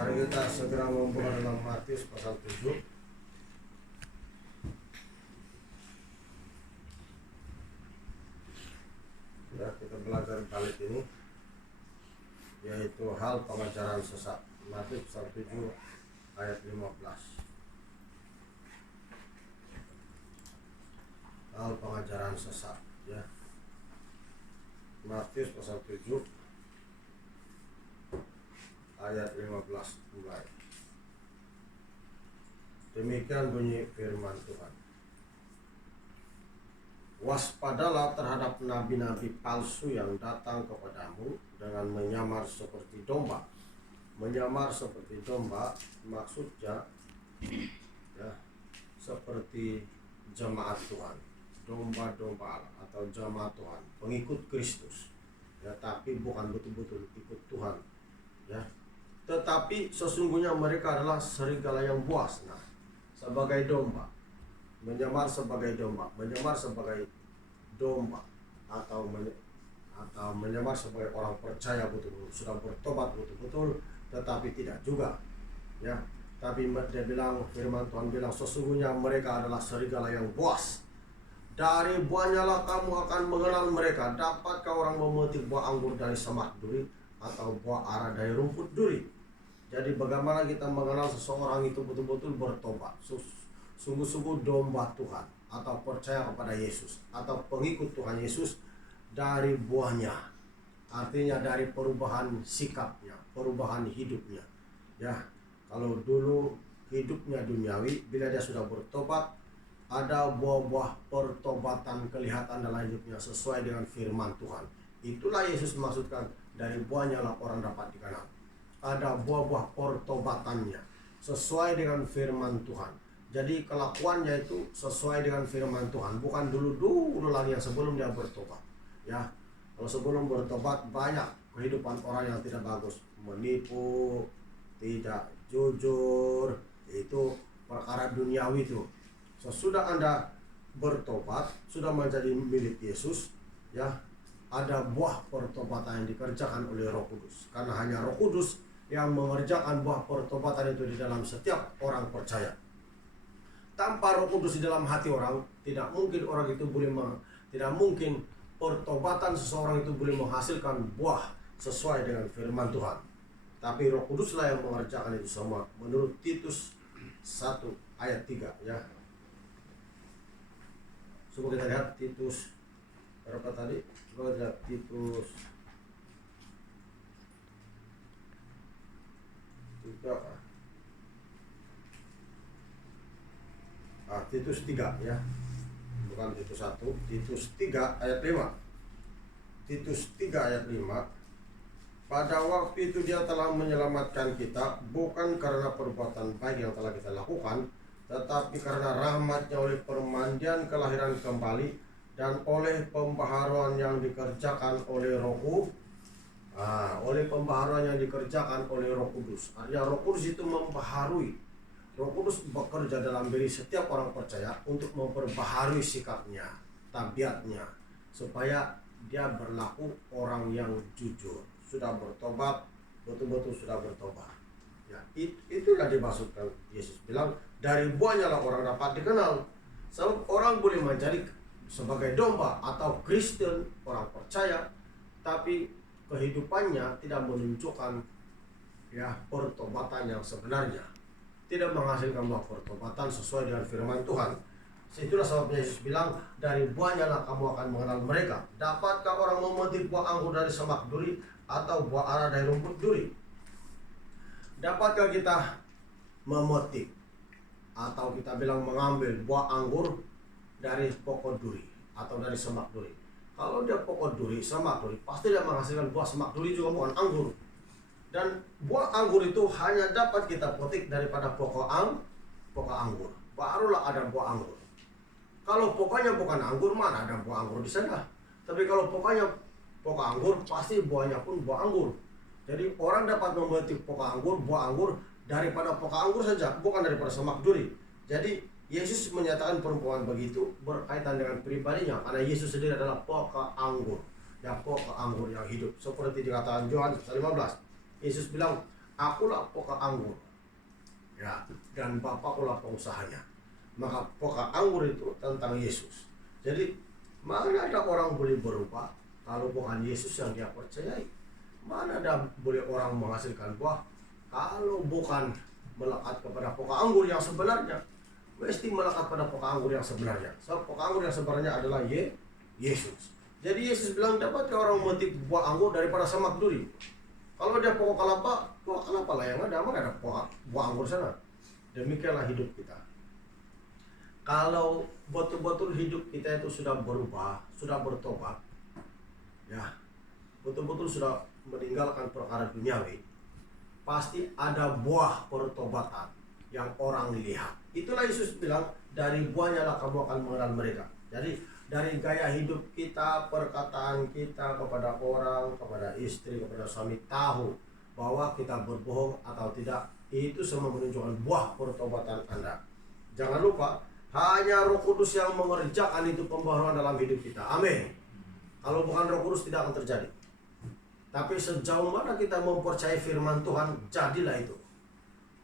Mari kita segera membuka dalam Matius pasal 7. Ya, kita belajar kali ini yaitu hal pengajaran sesat. Matius pasal 7 ayat 15. Hal pengajaran sesat, ya. Matius pasal 7 ayat 15 mulai. Demikian bunyi firman Tuhan. Waspadalah terhadap nabi-nabi palsu yang datang kepadamu dengan menyamar seperti domba. Menyamar seperti domba maksudnya ya, seperti jemaat Tuhan, domba-domba Allah atau jemaat Tuhan, pengikut Kristus. Ya, tapi bukan betul-betul ikut Tuhan. Ya. Tetapi sesungguhnya mereka adalah serigala yang buas. Nah, sebagai domba, menyamar sebagai domba, menyamar sebagai domba atau menyamar sebagai orang percaya betul-betul, sudah bertobat betul-betul, tetapi tidak juga. Ya, tapi dia bilang, firman Tuhan bilang, sesungguhnya mereka adalah serigala yang buas. Dari buahnya lah kamu akan mengenal mereka. Dapatkah orang memetik buah anggur dari semak duri atau buah ara dari rumput duri? Jadi bagaimana kita mengenal seseorang itu betul-betul bertobat, sungguh-sungguh domba Tuhan, atau percaya kepada Yesus, atau pengikut Tuhan Yesus? Dari buahnya, artinya dari perubahan sikapnya, perubahan hidupnya. Ya, kalau dulu hidupnya duniawi, bila dia sudah bertobat, ada buah-buah pertobatan kelihatan dalam hidupnya sesuai dengan firman Tuhan. Itulah Yesus maksudkan, dari buahnya lah orang dapat dikenal. Ada buah-buah pertobatannya sesuai dengan firman Tuhan. Jadi kelakuannya itu sesuai dengan firman Tuhan, bukan dulu lagi yang sebelum dia bertobat. Ya, kalau sebelum bertobat banyak kehidupan orang yang tidak bagus, menipu, tidak jujur, itu perkara duniawi itu. Sesudah Anda bertobat, sudah menjadi milik Yesus, ya, ada buah pertobatan yang dikerjakan oleh Roh Kudus. Karena hanya Roh Kudus yang mengerjakan buah pertobatan itu di dalam setiap orang percaya. Tanpa Roh Kudus di dalam hati orang, tidak mungkin orang itu tidak mungkin pertobatan seseorang itu boleh menghasilkan buah sesuai dengan firman Tuhan. Tapi Roh Kuduslah yang mengerjakan itu semua, menurut Titus 1 ayat 3, ya. Coba kita lihat Titus berapa tadi? Coba lihat Titus 3. Titus 3, ya. Bukan Titus 1, Titus 3 ayat 5. Titus 3 ayat 5. Pada waktu itu dia telah menyelamatkan kita, bukan karena perbuatan baik yang telah kita lakukan, tetapi karena rahmat-Nya oleh permandian kelahiran kembali dan oleh pembaharuan yang dikerjakan oleh Roh pembaharuan yang dikerjakan oleh Roh Kudus. Artinya Roh Kudus itu membaharui. Roh Kudus bekerja dalam diri setiap orang percaya untuk memperbaharui sikapnya, tabiatnya, supaya dia berlaku orang yang jujur, sudah bertobat, betul-betul sudah bertobat. Ya, itulah dimaksudkan Yesus bilang, dari buahnya lah orang dapat dikenal. Sebab orang boleh menjadi sebagai domba atau Kristen, orang percaya, tapi kehidupannya tidak menunjukkan, ya, pertobatan yang sebenarnya, tidak menghasilkan buah pertobatan sesuai dengan firman Tuhan. Itulah sebabnya Yesus bilang, dari buahnya lah kamu akan mengenal mereka. Dapatkah orang memetik buah anggur dari semak duri atau buah ara dari rumput duri? Dapatkah kita memetik atau kita bilang mengambil buah anggur dari pokok duri atau dari semak duri? Kalau dia pokok duri, semak duri, pasti dia menghasilkan buah semak duri juga, bukan anggur. Dan buah anggur itu hanya dapat kita petik daripada pokok anggur. Barulah ada buah anggur. Kalau pokoknya bukan anggur, mana ada buah anggur di sana? Tapi kalau pokoknya pokok anggur, pasti buahnya pun buah anggur. Jadi orang dapat memetik pokok anggur, buah anggur daripada pokok anggur saja, bukan daripada semak duri. Jadi Yesus menyatakan perempuan begitu berkaitan dengan pribadinya, karena Yesus sendiri adalah pokok anggur, ya, pokok anggur yang hidup. Seperti dikatakan Yohanes 15, Yesus bilang, Akulah pokok anggur, ya, dan Bapakkulah pengusahanya. Maka pokok anggur itu tentang Yesus. Jadi mana ada orang boleh berubah kalau bukan Yesus yang dia percayai? Mana ada boleh orang menghasilkan buah kalau bukan melekat kepada pokok anggur yang sebenarnya? Mesti melekat pada pokok anggur yang sebenarnya. So, pokok anggur yang sebenarnya adalah Yesus. Jadi Yesus bilang, dapat orang memetik buah anggur daripada semak duri. Kalau dia pokok kelapa lah yang ada, mana ada buah anggur sana. Demikianlah hidup kita. Kalau betul-betul hidup kita itu sudah berubah, sudah bertobat, ya, betul-betul sudah meninggalkan perkara duniawi, pasti ada buah pertobatan yang orang lihat. Itulah Yesus bilang, dari buahnya lah kamu akan mengenal mereka. Jadi dari gaya hidup kita, perkataan kita kepada orang, kepada istri, kepada suami, tahu bahwa kita berbohong atau tidak, itu semua menunjukkan buah pertobatan Anda. Jangan lupa, hanya Roh Kudus yang mengerjakan itu pembaharuan dalam hidup kita. Amin. Kalau bukan Roh Kudus tidak akan terjadi. Tapi sejauh mana kita mempercayai firman Tuhan, jadilah itu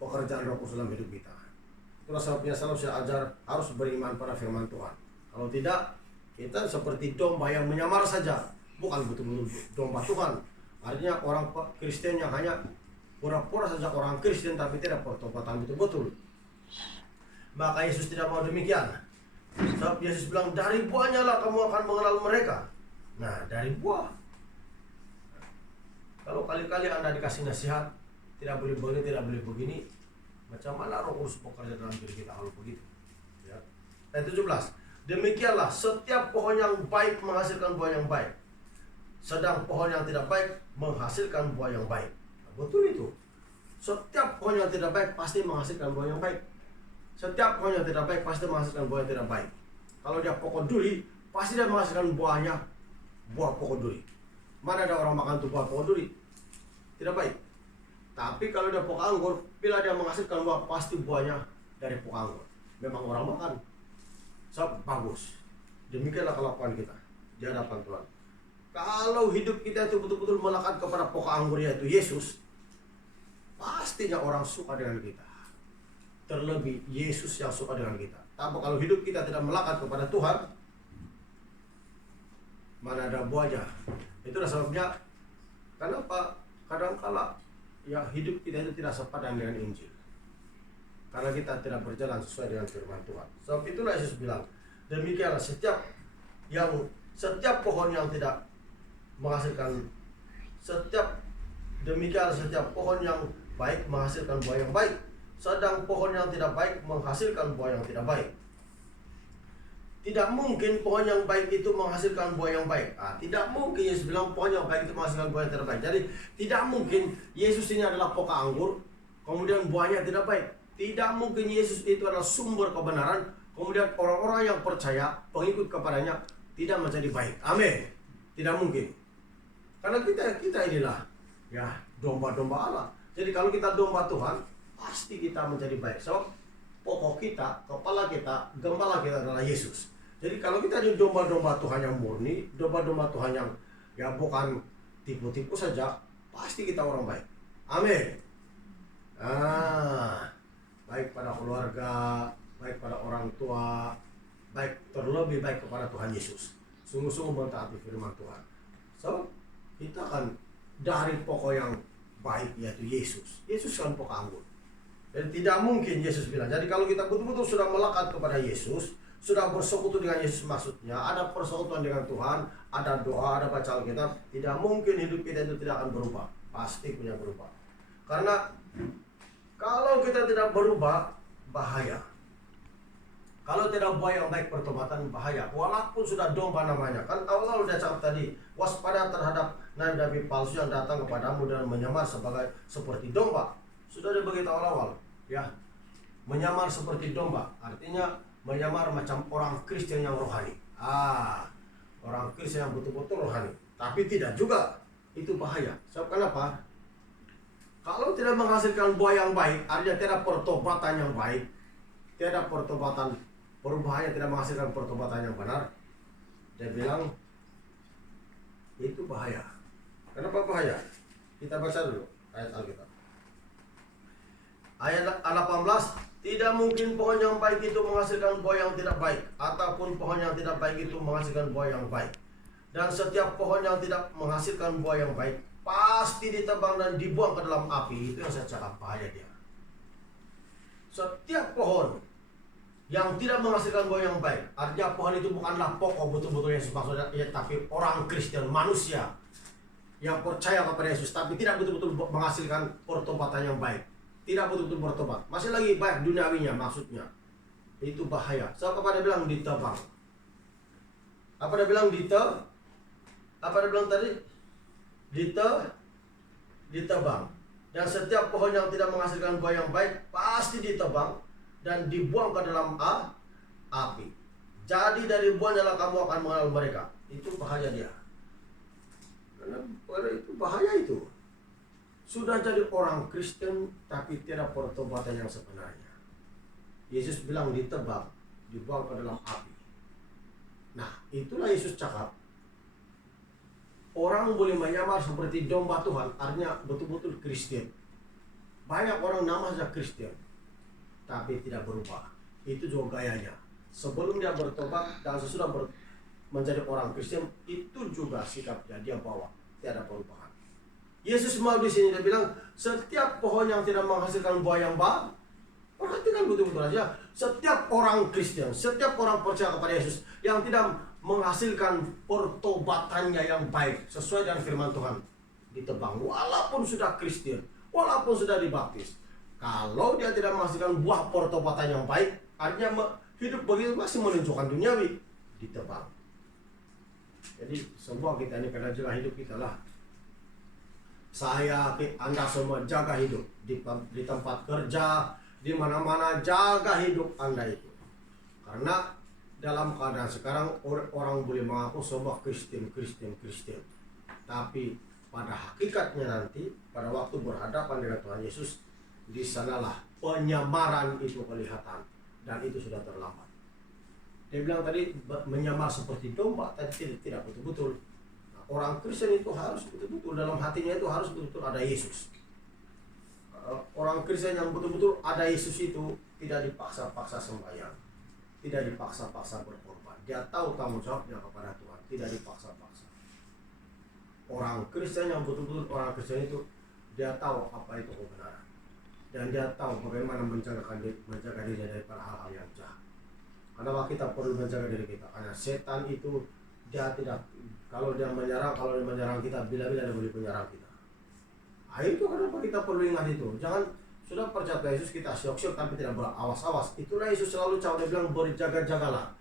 pekerjaan Roh Kudus dalam hidup kita. Itulah sebabnya selalu saya ajar harus beriman pada firman Tuhan. Kalau tidak, kita seperti domba yang menyamar saja, bukan betul-betul domba Tuhan. Artinya orang Kristen yang hanya pura-pura saja orang Kristen tapi tidak pertobatan betul-betul. Maka Yesus tidak mau demikian. Sebab Yesus bilang, dari buahnya lah kamu akan mengenal mereka. Nah, dari buah. Kalau kali-kali Anda dikasih nasihat, tidak boleh begini, tidak boleh begini, macam mana Roh Kudus bekerja dalam diri kita kalau begitu? Ya. Ayat 17. Demikianlah setiap pohon yang baik menghasilkan buah yang baik, sedang pohon yang tidak baik menghasilkan buah yang baik. Nah, betul itu. Setiap pohon yang tidak baik pasti menghasilkan buah yang baik. Setiap pohon yang tidak baik pasti menghasilkan buah yang tidak baik. Kalau dia pokok duri, pasti dia menghasilkan buahnya, buah pokok duri. Mana ada orang makan tuh buah pokok duri? Tidak baik. Tapi kalau dia pokok anggur, bila dia menghasilkan buah, pasti buahnya dari pokok anggur. Memang orang makan. So, bagus. Demikianlah kelakuan kita di hadapan Tuhan. Kalau hidup kita itu betul-betul melekat kepada pokok anggur, yaitu Yesus, pastinya orang suka dengan kita. Terlebih Yesus yang suka dengan kita. Tapi kalau hidup kita tidak melekat kepada Tuhan, mana ada buahnya. Itulah sebabnya kenapa kadang-kala ya hidup kita itu tidak sepadan dengan Injil. Karena kita tidak berjalan sesuai dengan firman Tuhan. Sebab itulah Yesus bilang, demikianlah setiap pohon yang tidak menghasilkan setiap pohon yang baik menghasilkan buah yang baik, sedang pohon yang tidak baik menghasilkan buah yang tidak baik. Tidak mungkin pohon yang baik itu menghasilkan buah yang baik. Tidak mungkin Yesus bilang pohon yang baik itu menghasilkan buah yang tidak baik. Jadi tidak mungkin Yesus ini adalah pokok anggur, kemudian buahnya tidak baik. Tidak mungkin Yesus itu adalah sumber kebenaran, kemudian orang-orang yang percaya, pengikut kepadanya tidak menjadi baik. Amin. Tidak mungkin. Karena kita inilah ya domba-domba Allah. Jadi kalau kita domba Tuhan, pasti kita menjadi baik. So, pokok kita, kepala kita, gembala kita adalah Yesus. Jadi kalau kita di domba-domba Tuhan yang murni, domba-domba Tuhan yang ya bukan tipu-tipu saja, pasti kita orang baik. Amin. Baik pada keluarga, baik pada orang tua, baik terlebih baik kepada Tuhan Yesus. Sungguh-sungguh mentaati firman Tuhan. So, kita kan dari pokok yang baik yaitu Yesus. Yesus kan pokok anggur. Jadi tidak mungkin Yesus bilang. Jadi kalau kita betul-betul sudah melekat kepada Yesus, sudah bersekutu dengan Yesus, maksudnya ada persekutuan dengan Tuhan, ada doa, ada baca Alkitab, tidak mungkin hidup kita itu tidak akan berubah. Pasti punya berubah. Karena kalau kita tidak berubah, bahaya. Kalau tidak buah yang baik pertobatan, bahaya. Walaupun sudah domba namanya. Kan awal-awal udah cakap tadi, waspada terhadap nabi-nabi palsu yang datang kepadamu dan menyamar seperti domba. Sudah diberitahu awal-awal, ya. Menyamar seperti domba, artinya menyamar macam orang Kristen yang rohani. Orang Kristen yang betul-betul rohani. Tapi tidak juga, itu bahaya. Sebab kenapa? Kalau tidak menghasilkan buah yang baik, artinya tidak pertobatan yang baik, tidak pertobatan, perubahannya tidak menghasilkan pertobatan yang benar, dia bilang itu bahaya. Kenapa bahaya? Kita baca dulu ayat Alkitab. Ayat 18, tidak mungkin pohon yang baik itu menghasilkan buah yang tidak baik, ataupun pohon yang tidak baik itu menghasilkan buah yang baik. Dan setiap pohon yang tidak menghasilkan buah yang baik pasti ditebang dan dibuang ke dalam api. Itu yang saya cakap, bahaya dia. Setiap pohon yang tidak menghasilkan buah yang baik, artinya pohon itu bukanlah pokok betul-betul Yesus maksudnya, ya, tapi orang Kristen, manusia yang percaya kepada Yesus, tapi tidak betul-betul menghasilkan pertobatan yang baik, tidak betul-betul bertobat, masih lagi baik duniawinya maksudnya. Itu bahaya. So, kepada bilang ditebang. Apa dia bilang apa dia bilang tadi? Ditebang. Dan setiap pohon yang tidak menghasilkan buah yang baik pasti ditebang dan dibuang ke dalam api. Jadi dari buahnya kamu akan mengenal mereka. Itu bahaya dia. Karena itu bahaya itu. Sudah jadi orang Kristen tapi tidak pertobatan yang sebenarnya. Yesus bilang ditebang, dibuang ke dalam api. Nah, itulah Yesus cakap. Orang boleh menyamar seperti domba Tuhan, artinya betul-betul Kristen. Banyak orang namanya Kristen, tapi tidak berubah. Itu juga gayanya. Sebelum dia bertobat dan sesudah menjadi orang Kristen, itu juga sikapnya dia bawa, tiada perubahan. Yesus mau di sini dia bilang, setiap pohon yang tidak menghasilkan buah yang baik, perhatikan betul-betul aja. Setiap orang Kristen, setiap orang percaya kepada Yesus yang tidak menghasilkan pertobatannya yang baik sesuai dengan firman Tuhan, ditebang. Walaupun sudah Kristen, walaupun sudah dibaptis, kalau dia tidak menghasilkan buah pertobatan yang baik, artinya hidup begitu masih menunjukkan duniawi, ditebang. Jadi semua kita ini kena jaga hidup kita lah. Saya, Anda semua jaga hidup di tempat kerja, di mana-mana jaga hidup Anda itu. Karena dalam keadaan sekarang orang boleh mengaku semua Kristen, tapi pada hakikatnya nanti pada waktu berhadapan dengan Tuhan Yesus, di sanalah penyamaran itu kelihatan, dan itu sudah terlambat. Dia bilang tadi menyamar seperti domba, tapi tidak betul-betul. Nah, orang Kristen itu harus betul-betul dalam hatinya itu harus betul-betul ada Yesus. Orang Kristen yang betul-betul ada Yesus itu tidak dipaksa-paksa sembahyang, tidak dipaksa-paksa berkorban. Dia tahu tanggung jawabnya kepada Tuhan, tidak dipaksa-paksa. Orang Kristen yang betul-betul orang Kristen itu dia tahu apa itu kebenaran, dan dia tahu bagaimana menjaga dirinya daripada hal-hal yang jahat. Kenapa kita perlu menjaga diri kita? Karena setan itu dia tidak, kalau dia menyerang kita, bila-bila dia boleh menyerang kita. Nah, itu kenapa kita perlu ingat itu. Jangan sudah percaya Yesus kita syok-syok tapi tidak berawas-awas. Itulah Yesus selalu dia bilang berjaga-jagalah.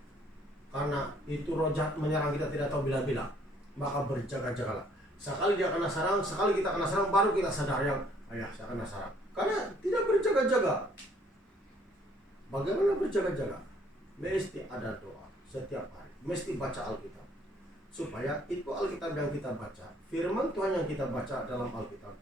Karena itu roh jahat menyerang kita tidak tahu bila-bila. Maka berjaga-jagalah. Sekali dia kena serang, sekali kita kena serang, baru kita sadar yang ayah saya kena serang. Karena tidak berjaga-jaga. Bagaimana berjaga-jaga? Mesti ada doa setiap hari. Mesti baca Alkitab. Supaya itu Alkitab yang kita baca, firman Tuhan yang kita baca dalam Alkitab,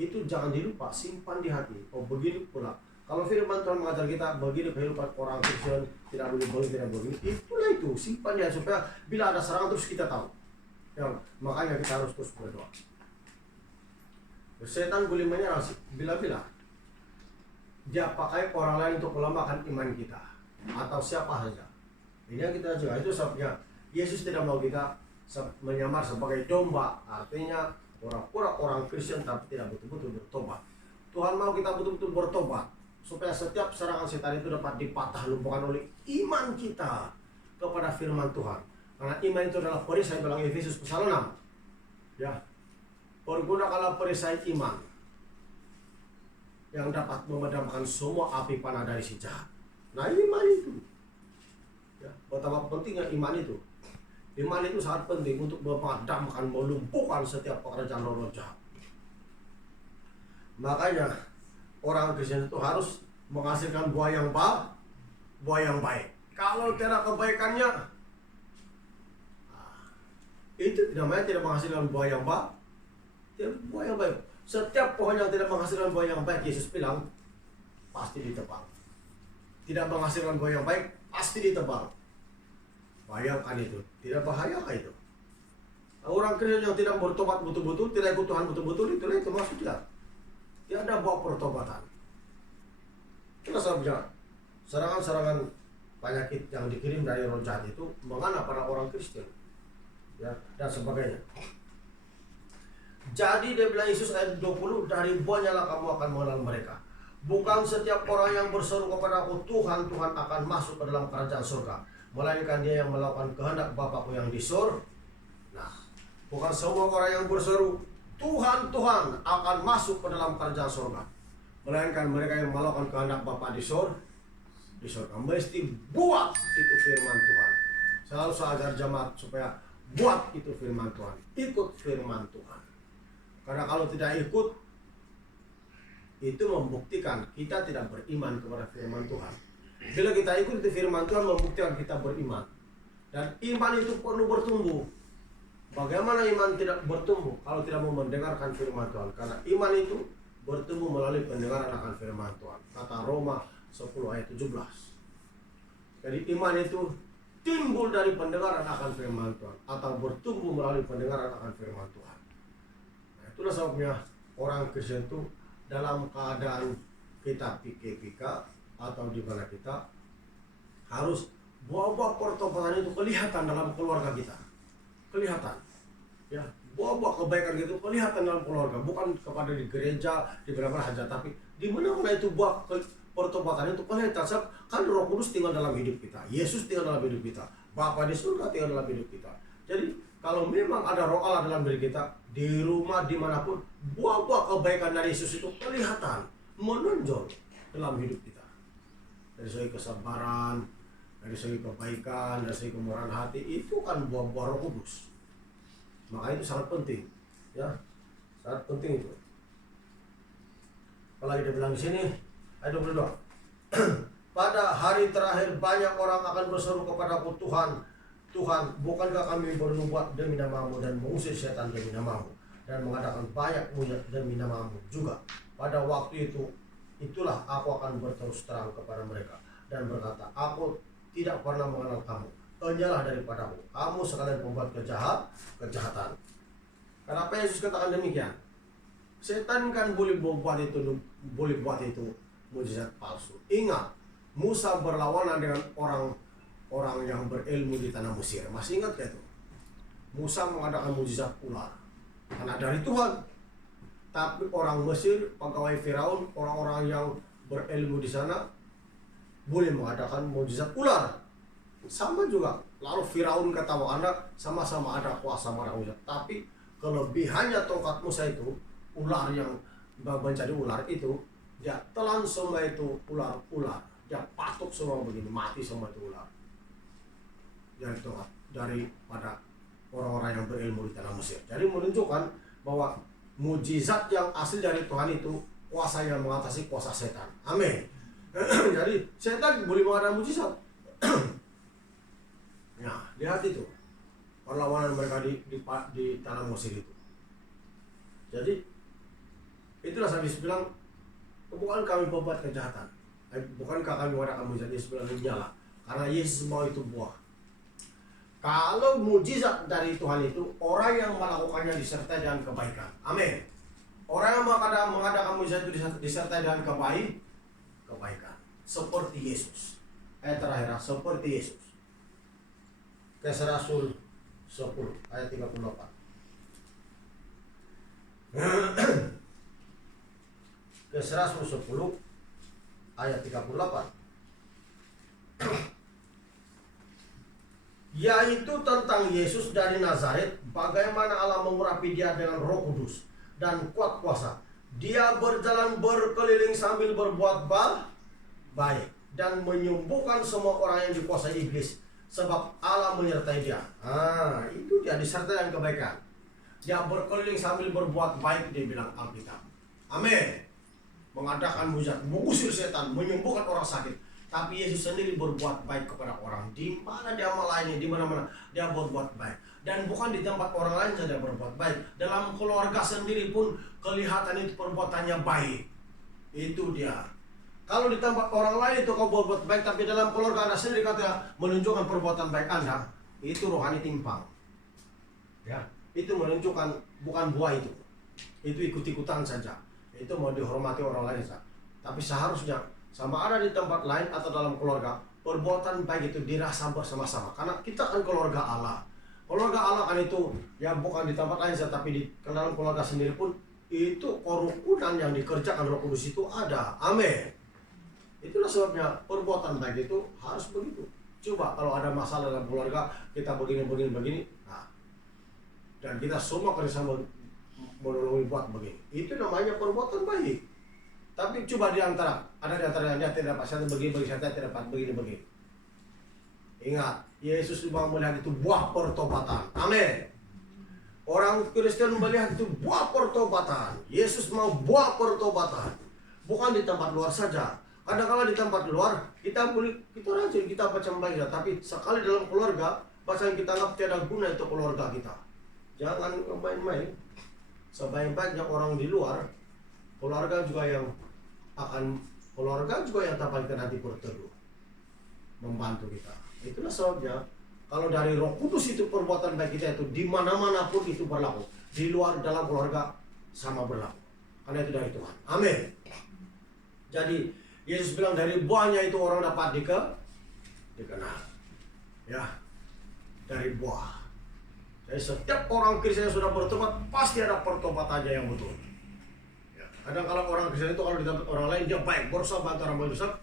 itu jangan dilupa, simpan di hati. Oh begini pula, kalau firman Tuhan mengajar kita begini kehidupan orang Kristen, tidak boleh begini, tidak begini, itulah itu, simpan ya, supaya bila ada serangan terus kita tahu. Ya, makanya kita harus terus berdoa. Setan boleh menyerang bila-bila dia pakai orang lain untuk melemahkan iman kita, atau siapa saja. Ini yang kita jaga. Itu sebabnya Yesus tidak mau kita menyamar sebagai domba, artinya pura-pura orang Kristen tapi tidak betul-betul bertobat. Tuhan mau kita betul-betul bertobat, supaya setiap serangan setan itu dapat dipatah lumpuhkan oleh iman kita kepada firman Tuhan. Karena iman itu adalah perisai, bilang Efesus pasal 6. Ya, pergunakanlah perisai iman yang dapat memadamkan semua api panah dari si jahat. Nah, iman itu, ya, betapa pentingnya iman itu. Iman itu sangat penting untuk memadamkan, melumpuhkan setiap pekerjaan roh jahat. Makanya orang Kristen itu harus menghasilkan buah yang baik. Kalau tidak kebaikannya, itu namanya tidak menghasilkan buah yang baik. Tidak buah yang baik. Setiap pohon yang tidak menghasilkan buah yang baik, Yesus bilang pasti ditebang. Tidak menghasilkan buah yang baik, pasti ditebang. Bayangkan itu, tidak bahayakah itu? Orang Kristen yang tidak bertobat betul-betul, tidak ikut Tuhan betul-betul, itulah itu maksudnya. Tidak ada buah pertobatan. Itulah sebabnya serangan-serangan penyakit yang dikirim dari roh jahat itu mengena pada orang Kristen, ya, dan sebagainya. Jadi dia bilang Yesus ayat 20, dari buahnya kamu akan mengenal mereka. Bukan setiap orang yang berseru kepada aku Tuhan, Tuhan akan masuk ke dalam kerajaan surga, melainkan dia yang melakukan kehendak Bapakku yang di surga. Nah, bukan semua orang yang berseru Tuhan, Tuhan akan masuk ke dalam kerajaan surga, melainkan mereka yang melakukan kehendak Bapa di surga. Di surga mesti buat itu firman Tuhan. Selalu saya ajar jemaat supaya buat itu firman Tuhan, ikut firman Tuhan. Karena kalau tidak ikut, itu membuktikan kita tidak beriman kepada firman Tuhan. Bila kita ikut itu firman Tuhan, membuktikan kita beriman. Dan iman itu perlu bertumbuh. Bagaimana iman tidak bertumbuh kalau tidak mau mendengarkan firman Tuhan? Karena iman itu bertumbuh melalui pendengaran akan firman Tuhan. Kata Roma 10 ayat 17. Jadi iman itu timbul dari pendengaran akan firman Tuhan, atau bertumbuh melalui pendengaran akan firman Tuhan. Nah, itulah sebabnya orang Kristen itu dalam keadaan kita pika-pika atau di mana kita harus buah-buah pertobatan itu kelihatan dalam keluarga kita. Kelihatan, ya, buah-buah kebaikan itu kelihatan dalam keluarga, bukan kepada di gereja, di mana-mana saja, tapi di mana-mana itu buah pertobatan itu kelihatan. Kan Roh Kudus tinggal dalam hidup kita, Yesus tinggal dalam hidup kita, Bapa di surga tinggal dalam hidup kita. Jadi kalau memang ada Roh Allah dalam diri kita, di rumah dimanapun, buah-buah kebaikan dari Yesus itu kelihatan, menonjol dalam hidup kita. Dari segi kesabaran, dari segi kebaikan, dari segi kemurahan hati, itu kan buah-buah Roh Kudus. Maka itu sangat penting, ya, sangat penting itu. Apalagi dia bilang di sini ayat 22. Pada hari terakhir banyak orang akan berseru kepadaku, Tuhan, Tuhan, bukankah kami bernubuat demi namamu dan mengusir setan demi namamu dan mengadakan banyak mujizat demi namamu juga? Pada waktu itu, itulah aku akan berterus terang kepada mereka dan berkata, aku tidak pernah mengenal kamu, enyalah daripadaku, kamu sekalian pembuat kejahatan. Kenapa Yesus katakan demikian? Setan kan boleh buat itu mujizat palsu. Ingat, Musa berlawanan dengan orang yang berilmu di tanah Mesir. Masih ingat gak itu? Musa mengadakan mujizat ular karena dari Tuhan. Tapi orang Mesir, pegawai Firaun, orang-orang yang berilmu di sana boleh mengadakan mujizat ular. Sama juga. Lalu Firaun kata bahwa Anda sama-sama ada kuasa marah mujizat. Tapi kelebihannya tongkat Musa itu, ular yang menjadi ular itu, dia telan semua itu ular-ular. Dia patuk semua begini, mati semua itu ular. Jadi tongkat daripada orang-orang yang berilmu di tanah Mesir. Jadi menunjukkan bahwa mujizat yang asli dari Tuhan itu kuasa yang mengatasi kuasa setan. Amin. Jadi setan boleh mengadakan mujizat. Nah, lihat itu perlawanan mereka di tanah Mesir itu. Jadi itulah saya bilang, bukan kami berbuat kejahatan, bukankah kami mengadakan mujizat? Yesus bilang nyala, karena Yesus mau itu buah. Kalau mujizat dari Tuhan itu, orang yang melakukannya disertai dengan kebaikan. Amin. Orang yang mengadakan mujizat itu disertai dengan kebaikan. Seperti Yesus. Ayat terakhir, seperti Yesus. Kisah Rasul 10 ayat 38. Kisah Rasul 10 ayat 38. Yaitu tentang Yesus dari Nazaret, bagaimana Allah mengurapi dia dengan Roh Kudus dan kuat kuasa. Dia berjalan berkeliling sambil berbuat baik dan menyembuhkan semua orang yang dikuasai iblis, sebab Allah menyertai dia. Itu dia disertai dengan kebaikan. Dia berkeliling sambil berbuat baik, dia bilang Alkitab. Amin. Mengadakan mujizat, mengusir setan, menyembuhkan orang sakit. Tapi Yesus sendiri berbuat baik kepada orang. Di mana dia melayani, di mana-mana dia berbuat baik. Dan bukan di tempat orang lain saja berbuat baik. Dalam keluarga sendiri pun kelihatan itu perbuatannya baik. Itu dia. Kalau di tempat orang lain itu kau berbuat baik, tapi dalam keluarga Anda sendiri kata menunjukkan perbuatan baik Anda, itu rohani timpang. Ya, itu menunjukkan bukan buah itu. Itu ikut-ikutan saja. Itu mau dihormati orang lain saja. Tapi seharusnya sama ada di tempat lain atau dalam keluarga, perbuatan baik itu dirasa bersama-sama. Karena kita kan keluarga Allah. Keluarga Allah kan itu ya bukan di tempat lain saja, tapi di dalam keluarga sendiri pun itu kerukunan yang dikerjakan Roh Kudus itu ada. Amin. Itulah sebabnya perbuatan baik itu harus begitu. Coba kalau ada masalah dalam keluarga, kita begini. Nah, dan kita semua kerjasama menolongi buat begini. Itu namanya perbuatan baik. Tapi coba di antara yang dia tidak dapat satu begini, saya tidak dapat begini. Ingat, Yesus mau melihat itu buah pertobatan. Amin. Orang Kristen melihat itu buah pertobatan. Yesus mau buah pertobatan. Bukan di tempat luar saja. Kadang-kadang di tempat luar kita rajin, kita baca baik, tapi sekali dalam keluarga, bahasa yang kita anggap tidak guna itu keluarga kita. Jangan main-main. Sebaik-baiknya orang di luar, keluarga juga yang dapat kita nanti berteduh, membantu kita. Itulah sebabnya kalau dari Roh Kudus itu perbuatan baik kita itu di mana-mana pun itu berlaku, di luar dalam keluarga sama berlaku. Karena itu dari Tuhan. Amin. Jadi Yesus bilang dari buahnya itu orang dapat dikenal. Ya, dari buah. Jadi setiap orang Kristen yang sudah bertobat pasti ada pertobatannya yang betul. Ya, kadang kalau orang Kristen itu kalau di tempat orang lain dia baik, berusaha bantu orang berusaha,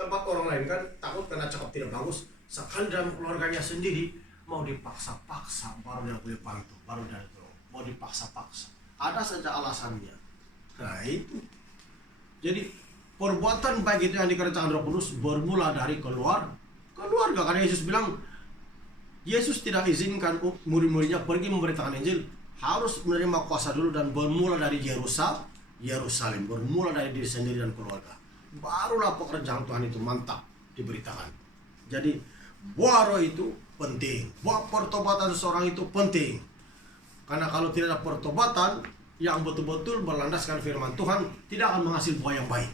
tempat orang lain kan takut kena cakap tidak bagus. Sekali dalam keluarganya sendiri mau dipaksa-paksa baru dia boleh bantu, baru dia mau dipaksa-paksa. Ada saja alasannya. Nah itu. Jadi perbuatan baik itu yang dikerjakan Roh Kudus bermula dari keluarga. Karena Yesus bilang, Yesus tidak izinkan murid-muridnya pergi memberitakan Injil, harus menerima kuasa dulu dan bermula dari Yerusalem, bermula dari diri sendiri dan keluarga. Barulah pekerjaan Tuhan itu mantap diberitakan. Jadi buah roh itu penting, buah pertobatan seseorang itu penting. Karena kalau tidak ada pertobatan yang betul-betul berlandaskan firman Tuhan, tidak akan menghasilkan buah yang baik.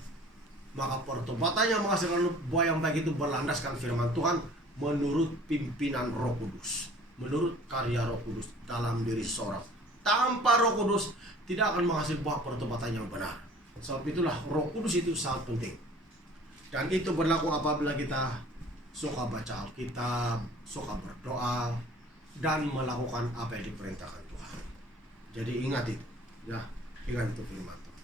Maka pertobatan yang menghasilkan buah yang baik itu berlandaskan firman Tuhan menurut pimpinan Roh Kudus, menurut karya Roh Kudus dalam diri seseorang. Tanpa Roh Kudus tidak akan menghasilkan buah pertobatan yang benar. Sebab itulah Roh Kudus itu sangat penting. Dan itu berlaku apabila kita suka baca Alkitab, suka berdoa, dan melakukan apa yang diperintahkan Tuhan. Jadi ingat itu, ya, ingat itu firman Tuhan.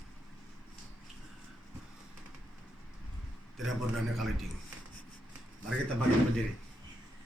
Tidak berdana kali ding. Mari kita bangkit berdiri.